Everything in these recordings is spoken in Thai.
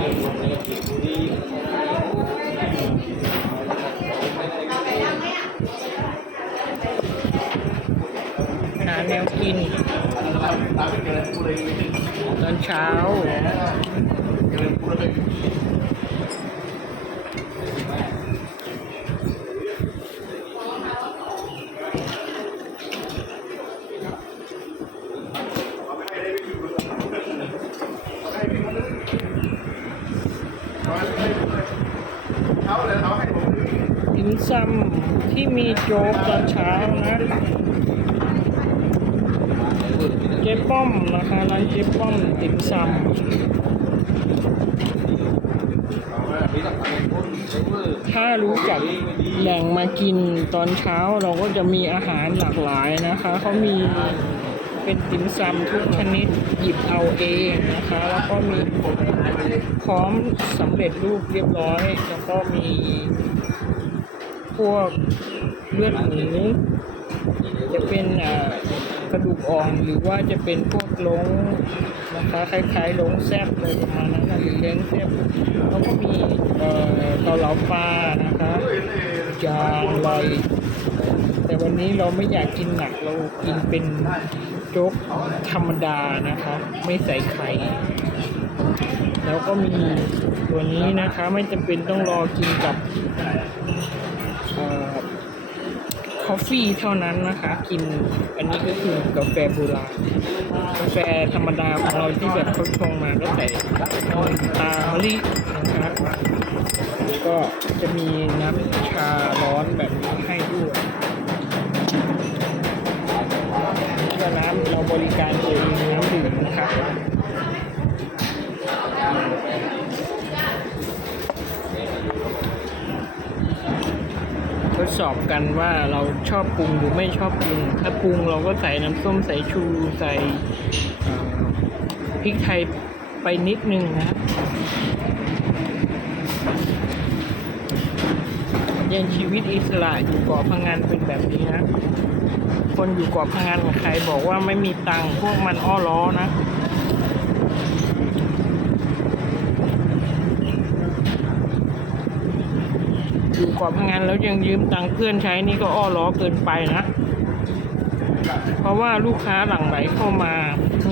หาแนวกิน ตอนเช้า ติ่มซำที่มีโจ๊กตอนเช้านะเจ๊ป้อมนะคะร้านเจ๊ป้อมติ่มซำถ้ารู้จักแหล่งมากินตอนเช้าเราก็จะมีอาหารหลากหลายนะคะเขามี เป็นติ่มซำทุกชนิดหยิบเอาเองนะคะ แล้วก็มีพร้อมสำเร็จรูปเรียบร้อย แล้วก็มีพวกเลือดหมูจะเป็นกระดูกอ่อนหรือว่าจะเป็นพวกลงนะคะคล้ายๆลงแซบอะไรประมาณนั้นหรือเล้งแซบแล้วก็มีต่อเกาเหลาปลานะคะจานลอยแต่วันนี้เราไม่อยากกินหนักเรากินเป็น โจ๊กธรรมดานะคะ ไม่ใส่ไข่แล้วก็มีตัวนี้นะคะ ไม่จำเป็นต้องรอกินกับคอฟฟี่เท่านั้นนะคะ กินอันนี้ก็คือกาแฟโบราณกาแฟธรรมดาของเราที่แบบเขาชงมาก็ใส่ตามะลินะคะก็จะมีน้ำชา บริการเองน้ำดื่มนะคะทดสอบกันว่าเราชอบปรุงหรือไม่ชอบปรุง ถ้าปรุงเราก็ใส่น้ำส้มใส่ชูใส่พริกไทยไปนิดนึงนะยังชีวิตอิสระอยู่เกาะพังงานเป็นแบบนี้นะ คนอยู่เกาะพังงานใครบอกว่าไม่มีตังค์พวกมันอ้อล้อนะอยู่เกาะพังงานแล้วยังยืมตังค์เพื่อนใช้นี่ก็อ้อล้อเกินไปนะ เพราะว่าลูกค้าหลั่งไหลเข้ามา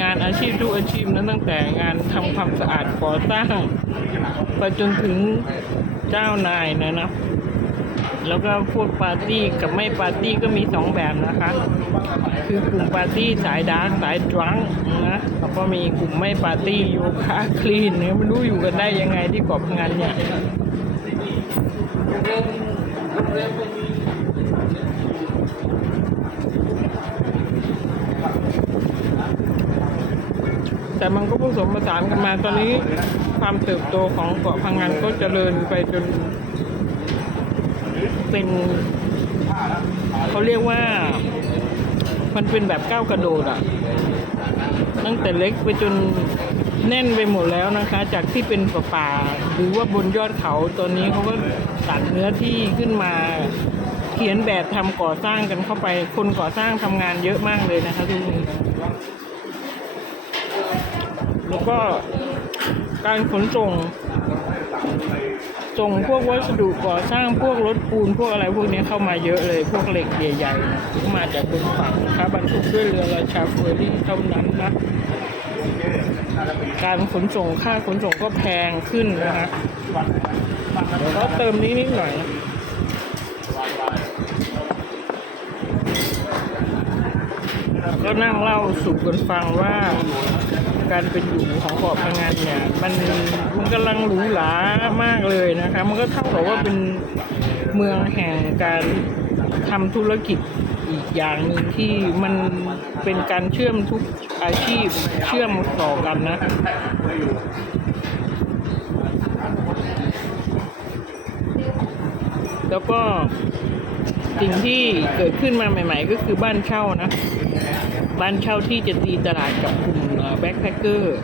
งานอาชีพทุกอาชีพนั้นตั้งแต่งานทำความสะอาดก่อสร้างไปจนถึงเจ้านายนะนะ แล้วก็พวกปาร์ตี้กับไม่ปาร์ตี้ก็มีสองแบบนะคะ คือกลุ่มปาร์ตี้สายดาร์กสายดรังนะแล้วก็มีกลุ่มไม่ปาร์ตี้โยคะคลีนเนี่ยไม่รู้อยู่กันได้ยังไงที่เกาะพังงานเนี่ยแต่มันก็ผสมผสานกันมาตอนนี้ ความเติบโตของเกาะพังงานก็เจริญไปจน เป็นเขาเรียกว่า มันเป็นแบบก้าวกระโดดอะตั้งแต่เล็กไปจนแน่นไปหมดแล้วนะคะ จากที่เป็นป่าๆหรือว่าบนยอดเขาตอนนี้เขาก็ตัดเนื้อที่ขึ้นมา เขียนแบบทำก่อสร้างกันเข้าไป คนก่อสร้างทำงานเยอะมากเลยนะคะทุกคนแล้วก็การขนส่ง ส่งพวกวัสดุก่อสร้างพวกรถปูนพวกอะไรพวกนี้เข้ามาเยอะเลย พวกเหล็กใหญ่ๆมาจากบนฝั่งนะคะบรรทุกด้วยเรือราชาเฟอร์รี่เท่านั้นนะการขนส่งค่าขนส่งก็แพงขึ้นนะคะเดี๋ยวเราเติมนี้นิดหน่อยก็นั่งเล่าสู่กันฟังว่า การเป็นอยู่ของเกาะพังงานเนี่ยมันมันกำลังหรูหรามากเลยนะคะมันก็เท่ากับว่าเป็นเมืองแห่งการทำธุรกิจอีกอย่างหนึ่งที่มันเป็นการเชื่อมทุกอาชีพเชื่อมต่อกันนะแล้วก็สิ่งที่เกิดขึ้นมาใหม่ ๆ ก็คือบ้านเช่านะ บ้านเช่าที่จะตีตลาดกับกลุ่ม แบ็คแพคเกอร์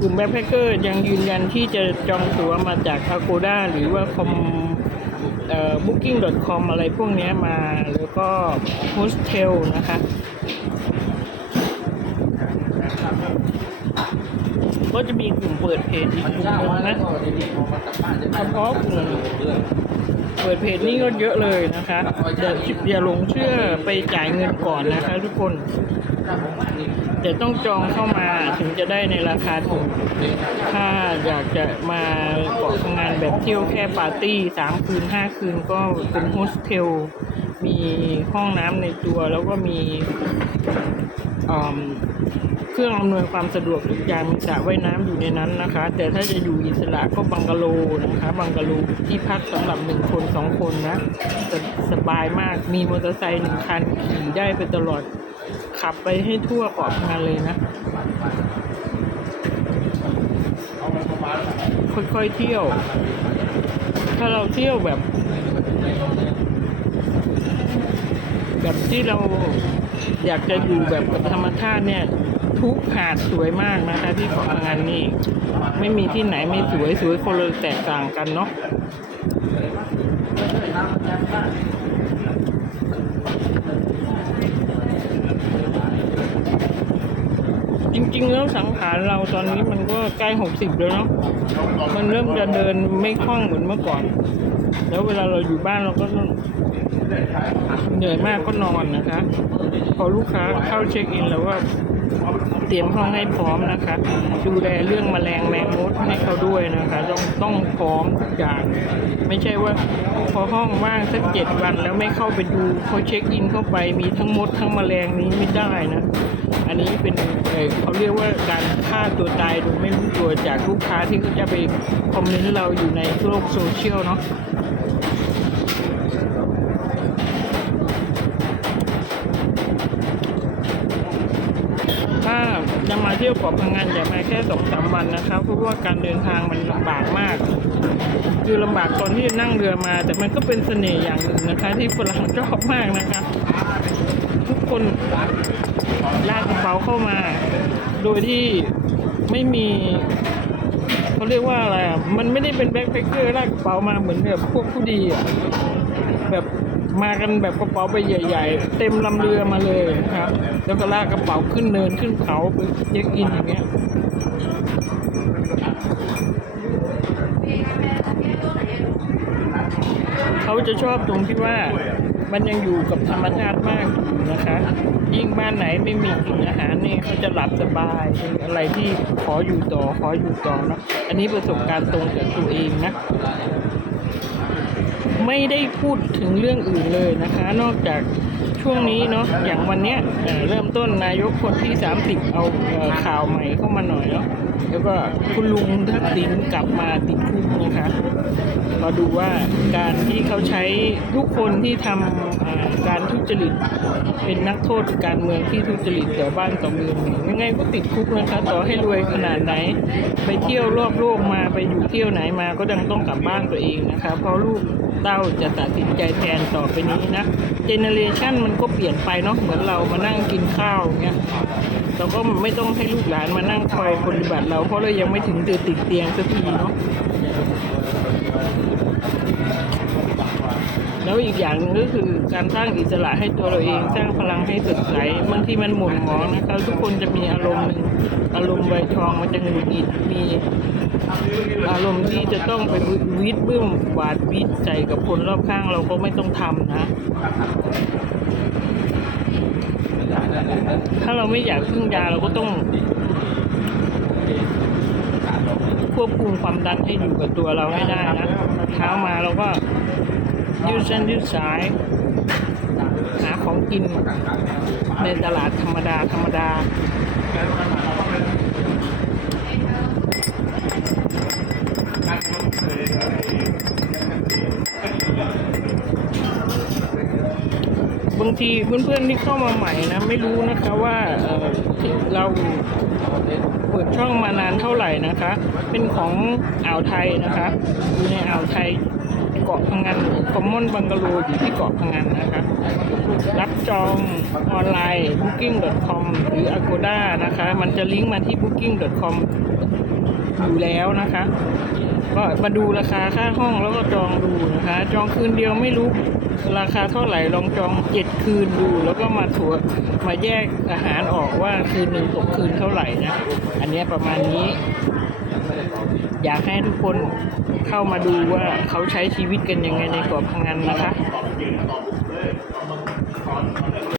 กลุ่มแบ็คแพคเกอร์ยังยืนยันที่จะจองตั๋วมาจาก Agoda หรือว่าคอมเอ่อ booking.com อะไรพวกนี้มา แล้วก็โฮสเทลนะคะ ก็จะมีกลุ่มเปิดเพจอีกกลุ่มนึงนะเฉพาะกลุ่มเปิดเพจนี้ก็เยอะเลยนะคะอย่าอย่าหลงเชื่อไปจ่ายเงินก่อนนะคะทุกคนแต่ต้องจองเข้ามาถึงจะได้ในราคาถูก ถ้าอยากจะมาเกาะพังงานแบบเที่ยวแค่ปาร์ตี้สามคืนห้าคืนก็เป็นโฮสเทล มีห้องน้ำในตัว แล้วก็มีเครื่องอำนวยความสะดวกทุกอย่างมีสระว่ายน้ำอยู่ในนั้นนะคะ แต่ถ้าจะอยู่อิสระก็บังกะโลนะคะบังกะโลที่พักสำหรับหนึ่งคนสองคนนะสสบายมากมีมอเตอร์ไซค์หนึ่งคันขี่ได้ไปตลอดขับไปให้ทั่วเกาะพังงานเลยนะ ค่อยๆเที่ยว ถ้าเราเที่ยวแบบ แบบที่เราอยากจะอยู่แบบกับธรรมชาติเนี่ยทุกหาดสวยมากนะคะที่เกาะพังงานนี่ไม่มีที่ไหนไม่สวยสวยคนเลยแตกต่างกันเนาะ จริงๆแล้วสังขารเราตอนนี้มันก็ใกล้หกสิบแล้วเนาะมันเริ่มจะเดินไม่คล่องเหมือนเมื่อก่อน แล้วเวลาเราอยู่บ้านเราก็เหนื่อยมากก็นอนนะคะ พอลูกค้าเข้าเช็คอินแล้วว่าเตรียมห้องให้พร้อมนะคะ ดูแลเรื่องแมลงแมงมดให้เขาด้วยนะคะ ต้องต้องพร้อมทุกอย่าง ไม่ใช่ว่าพอห้องว่างสักเจ็ดวันแล้วไม่เข้าไปดูพอเช็คอินเข้าไปมีทั้งมดทั้งแมลงนี้ไม่ได้นะ อันนี้เป็นเขาเรียกว่าการฆ่าตัวตายโดยไม่รู้ตัวจากลูกค้าที่เขาจะไปคอมเมนต์เราอยู่ในโลกโซเชียลเนาะถ้าจะมาเที่ยวเกาะพังงานอย่ามาแค่สองสามวันนะคะเพราะว่าการเดินทางมันลำบากมาก คือลำบากตอนที่นั่งเรือมา แต่มันก็เป็นเสน่ห์อย่างหนึ่งนะคะ ที่ฝรั่งชอบมากนะคะ ทุกคน ลากกระเป๋าเข้ามา โดยที่ไม่มีเขาเรียกว่าอะไรอะ มันไม่ได้เป็นแบ็คแพคเกอร์ลากกระเป๋ามาเหมือนแบบพวกผู้ดีอะ แบบมากันแบบกระเป๋าไปใหญ่ ๆ เต็มลำเรือมาเลยนะครับ แล้วก็ลากกระเป๋าขึ้นเนินขึ้นเขาไปเช็คอินอย่างเงี้ย เขาจะชอบตรงที่ว่ามันยังอยู่กับธรรมชาติมากอยู่นะคะ ยิ่งบ้านไหนไม่มีกลิ่นอาหารนี่เขาจะหลับสบายเป็นอะไรที่ขออยู่ต่อขออยู่ต่อเนะอันนี้ประสบการณ์ตรงจากตัวเองนะไม่ได้พูดถึงเรื่องอื่นเลยนะคะ นอกจาก ช่วงนี้เนาะอย่างวันเนี้ยเริ่มต้นนายกคนที่ 30 เอาเอ่อข่าวใหม่เข้ามาหน่อยเนาะแล้วก็คุณลุงทักษิณกลับมาติดคุกนะคะมาดูว่าการที่เขาใช้ทุกคนที่ทำอ่าการทุจริต เป็นนักโทษการเมืองที่ทุจริตต่อบ้านต่อเมืองยังไงก็ติดคุกนะคะต่อให้รวยขนาดไหน ไปเที่ยวรอบโลกมาไปอยู่เที่ยวไหนมาก็ยังต้องกลับบ้านตัวเองนะคะเพราะลูกเต้าจะตัดสินใจแทนต่อไปนี้นะเจเนเรชันมันก็เปลี่ยนไปเนาะเหมือนเรามานั่งกินข้าวเงี้ยเราก็ไม่ต้องให้ลูกหลานมานั่งคอยปฏิบัติเราเพราะเรายังไม่ถึงเดือติดเตียงสักทีเนาะแล้วอีกอย่างนึงก็คือการสร้างอิสระให้ตัวเราเองสร้างพลังให้สดใสบางทีมันหม่นหมองนะคะทุกคนจะมีอารมณ์หนึ่งอารมณ์ใบทองมันจะหงุดหงิดมีอารมณ์ที่จะต้องไปวิดบึ้มหวาดวิดใจกับคนรอบข้างเราก็ไม่ต้องทำนะ ถ้าเราไม่อยากพึ่งยาเราก็ต้อง ควบคุมความดันให้อยู่กับตัวเราให้ได้นะเช้ามาเราก็ยืดเส้นยืดสาย หาของกินในตลาดธรรมดาธรรมดา บางที เพื่อนๆที่เข้ามาใหม่นะ ไม่รู้นะคะว่าเเราเปิดช่องมานานเท่าไหร่นะคะ เป็นของอ่าวไทยนะคะอยู่ในอ่าวไทยเกาะพังงานคอมมอนบังกะโลอยู่ที่เกาะพังงานนะคะ รับจองออนไลน์ booking.com หรือ agoda นะคะ มันจะลิงก์มาที่ booking.com อยู่แล้วนะคะ ก็มาดูราคาค่าห้องแล้วก็จองดูนะคะ จองคืนเดียวไม่รู้ราคาเท่าไหร่ลองจองเจ็ดคืนดู แล้วก็มาถัวมาแยกอาหารออกว่าคืนหนึ่งตกคืนเท่าไหร่นะ อันนี้ประมาณนี้ อยากให้ทุกคนเข้ามาดูว่าเขาใช้ชีวิตกันยังไงในเกาะพังงานนะคะ